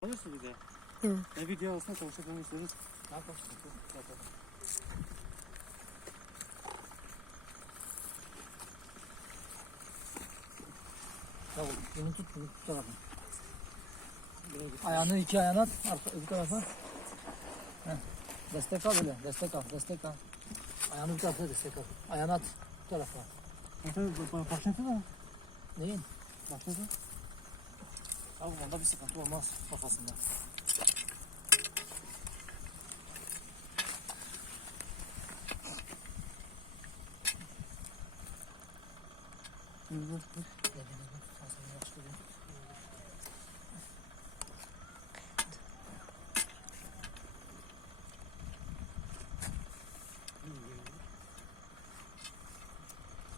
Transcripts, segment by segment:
Konuştu bir de. Hı. Ne video olsa konuşalım isteriz. Ne yapalım? Tamam, bunu tut tarafı. Ayağını iki ayağına at, öbür tarafa. Heh. Destek al öyle, destek al, destek al. Ayağını bir tarafa destek al. Ayağını at bu tarafa. Başlatı da. Neyin? Başlatı. Abi bunda bir sıkıntı olmaz kafasında.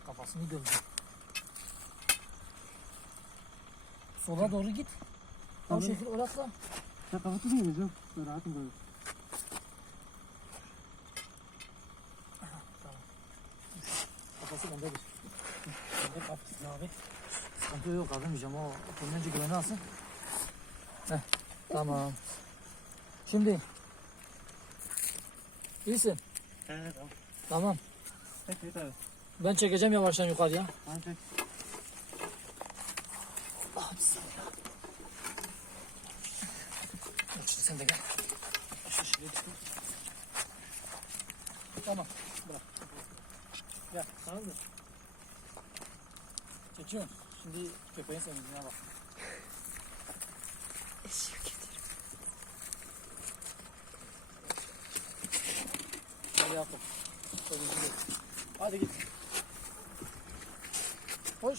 Kafasını gördüm. Sola doğru git. O Tamam. şekil orası. Ya kapatı değil mi? Yok. Rahatım böyle. Tamam. Kafası bendedir. Bende kapatın abi. Sıkıntı yok kaldırmayacağım. O kendince güveni alsın. Heh. Tamam. Şimdi. İyisin. Evet tamam. Tamam. Peki tabii. Ben çekeceğim yavaştan yukarıya. Tamam çek. Ah bismillah. Bak şimdi sen de gel. Şuraya çıkın. Tamam. Bırak. Gel. Tamam mı? Çekiyorum. Şimdi köpeğin sevincine bak. Eşek ederim. Hadi yapalım. Sevincine. Hadi git. Hoş.